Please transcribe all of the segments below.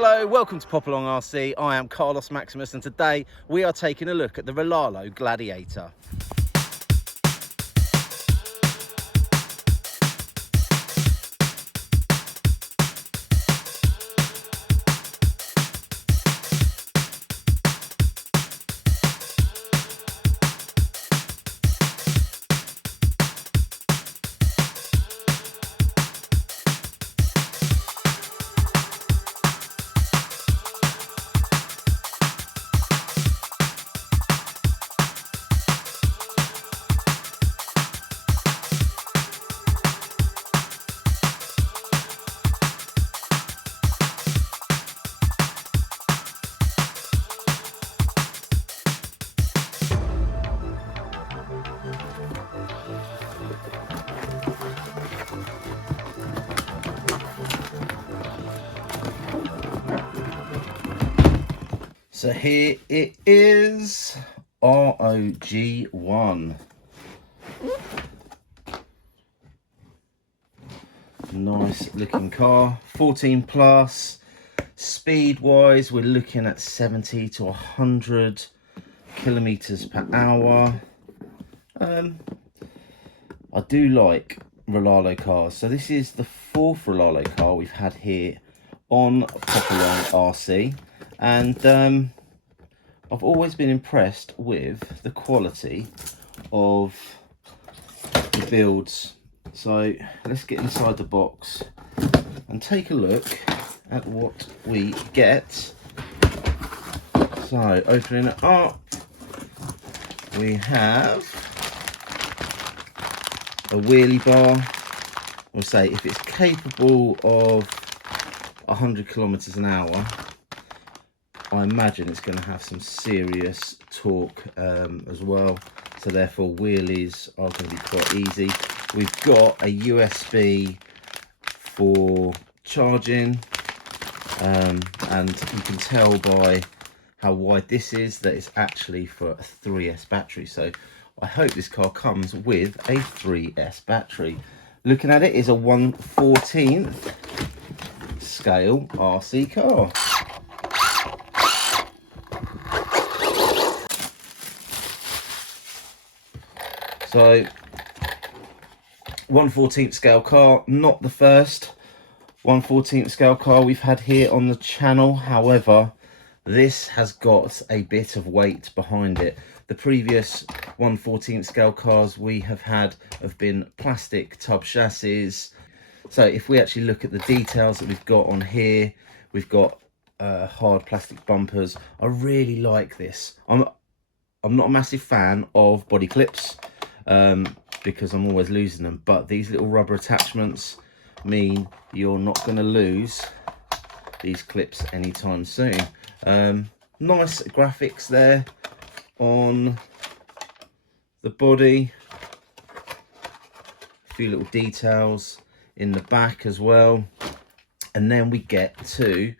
Hello, welcome to Pop Along RC. I am Carlos Maximus and today we are taking a look at the Rlaarlo Gladiator. So here it is, ROG1. Nice looking car, 14 plus. Speed wise, we're looking at 70 to 100 kilometers per hour. I do like Rlaarlo cars. So this is the fourth Rlaarlo car we've had here on Pop Along RC. And I've always been impressed with the quality of the builds. So let's get inside the box and take a look at what we get. So opening it up, we have a wheelie bar. We'll say if it's capable of 100 kilometers an hour, I imagine it's going to have some serious torque as well, so therefore wheelies are going to be quite easy. We've got a USB for charging, and you can tell by how wide this is that it's actually for a 3S battery, so I hope this car comes with a 3S battery. Looking at it, is a 1/14 scale RC car. So 1/14 scale car, not the first 1/14 scale car we've had here on the channel. However, this has got a bit of weight behind it. The previous 1/14 scale cars we have had have been plastic tub chassis. So if we actually look at the details that we've got on here, we've got hard plastic bumpers. I really like this. I'm not a massive fan of body clips, because I'm always losing them, but these little rubber attachments mean you're not going to lose these clips anytime soon. Nice graphics there on the body, a few little details in the back as well, and then we get to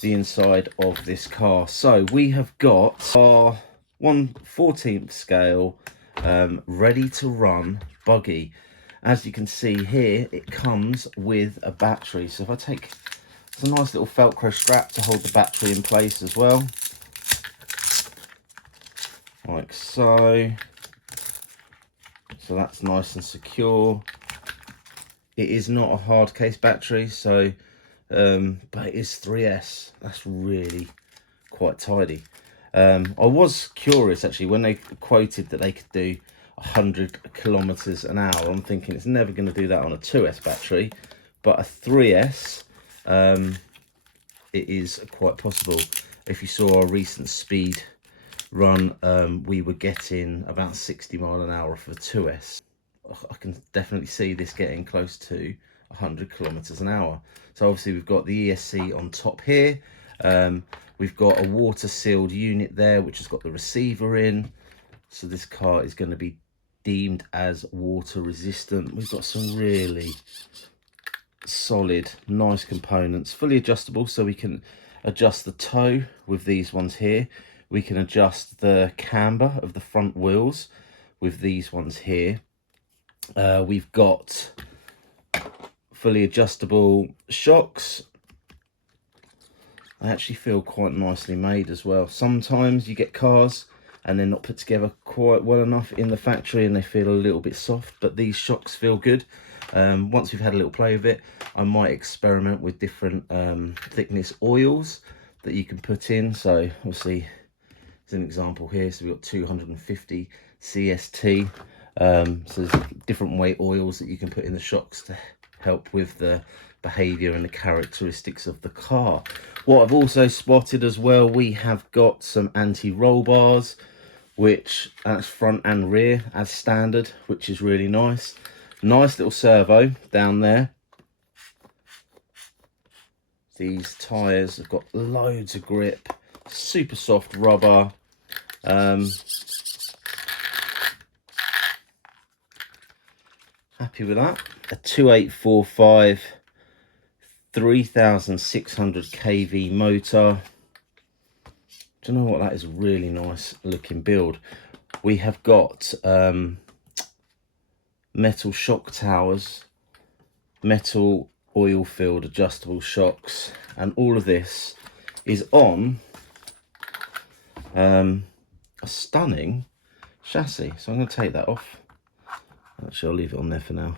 the inside of this car. So we have got our 1/14 scale ready to run buggy. As you can see here, it comes with a battery. So if I take, it's a nice little velcro strap to hold the battery in place as well, like so. So that's nice and secure. It is not a hard case battery, so but it is 3S. That's really quite tidy. I was curious actually when they quoted that they could do 100 kilometers an hour. I'm thinking it's never going to do that on a 2S battery, but a 3S, it is quite possible. If you saw our recent speed run, we were getting about 60 mile an hour for the 2S. I can definitely see this getting close to 100 kilometers an hour. So obviously we've got the ESC on top here. We've got a water sealed unit there which has got the receiver in, so this car is going to be deemed as water resistant. We've got some really solid, nice components, fully adjustable, so we can adjust the toe with these ones here. We can adjust the camber of the front wheels with these ones here. We've got fully adjustable shocks They actually feel quite nicely made as well. Sometimes you get cars and they're not put together quite well enough in the factory and they feel a little bit soft, but these shocks feel good. Once we've had a little play with it, I might experiment with different thickness oils that you can put in. So obviously, as an example here, so we've got 250 CST. So there's different weight oils that you can put in the shocks to help with the behavior and the characteristics of the car. What I've also spotted as well, we have got some anti-roll bars, which that's front and rear as standard, which is really nice. Nice little servo down there. These tyres have got loads of grip, super soft rubber. Happy with that. A 2845 3600 kV motor. Do you know what, that is a really nice looking build. We have got metal shock towers, metal oil filled adjustable shocks, and all of this is on a stunning chassis. So I'm going to take that off. Actually, I'll leave it on there for now.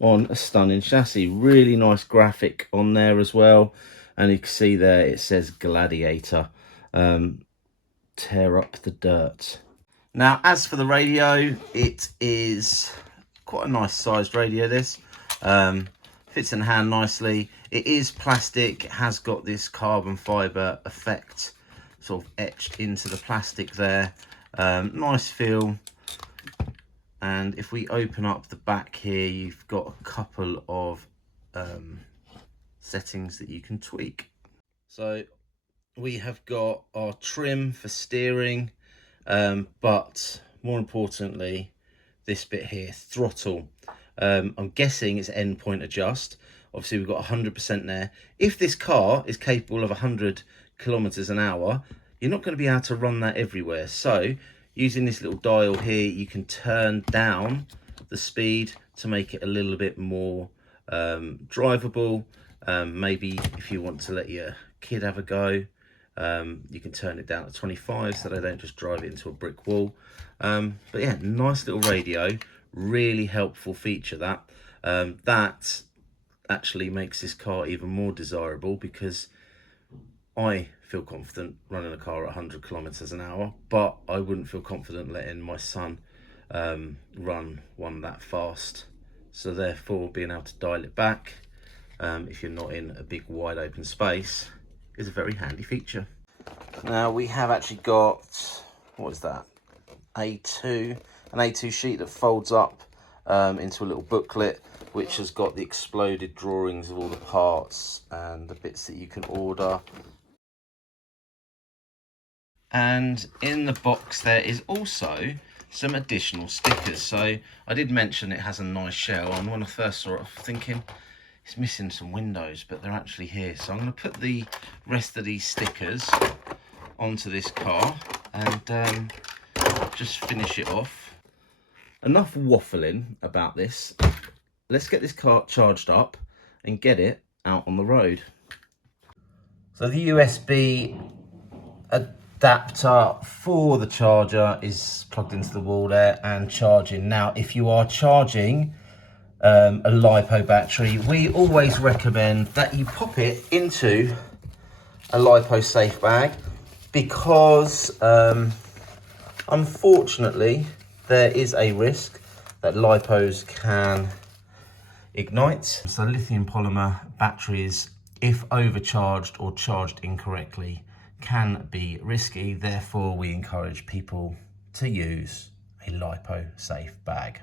On a stunning chassis, really nice graphic on there as well, and you can see there it says Gladiator. Tear up the dirt. Now, as for the radio, it is quite a nice sized radio. This fits in the hand nicely. It is plastic. It has got this carbon fiber effect sort of etched into the plastic there. Nice feel. And if we open up the back here, you've got a couple of settings that you can tweak. So we have got our trim for steering, but more importantly, this bit here, throttle. I'm guessing it's endpoint adjust. Obviously, we've got 100% there. If this car is capable of 100 kilometers an hour, you're not going to be able to run that everywhere. So using this little dial here, you can turn down the speed to make it a little bit more drivable. Maybe if you want to let your kid have a go, you can turn it down to 25 so they don't just drive it into a brick wall. But yeah, nice little radio, really helpful feature that. That actually makes this car even more desirable because I feel confident running a car at 100 kilometers an hour, but I wouldn't feel confident letting my son run one that fast. So therefore, being able to dial it back if you're not in a big wide open space is a very handy feature. Now we have actually got, what is that, an A2 sheet that folds up into a little booklet, which has got the exploded drawings of all the parts and the bits that you can order. And in the box there is also some additional stickers. So I did mention it has a nice shell, and when I first saw it I was thinking it's missing some windows, but they're actually here. So I'm going to put the rest of these stickers onto this car and just finish it off. Enough waffling about this. Let's get this car charged up and get it out on the road. So the USB adapter for the charger is plugged into the wall there and charging. Now, if you are charging a LiPo battery, we always recommend that you pop it into a LiPo safe bag because unfortunately there is a risk that LiPos can ignite. So lithium polymer batteries, if overcharged or charged incorrectly, can be risky. Therefore, we encourage people to use a LiPo safe bag.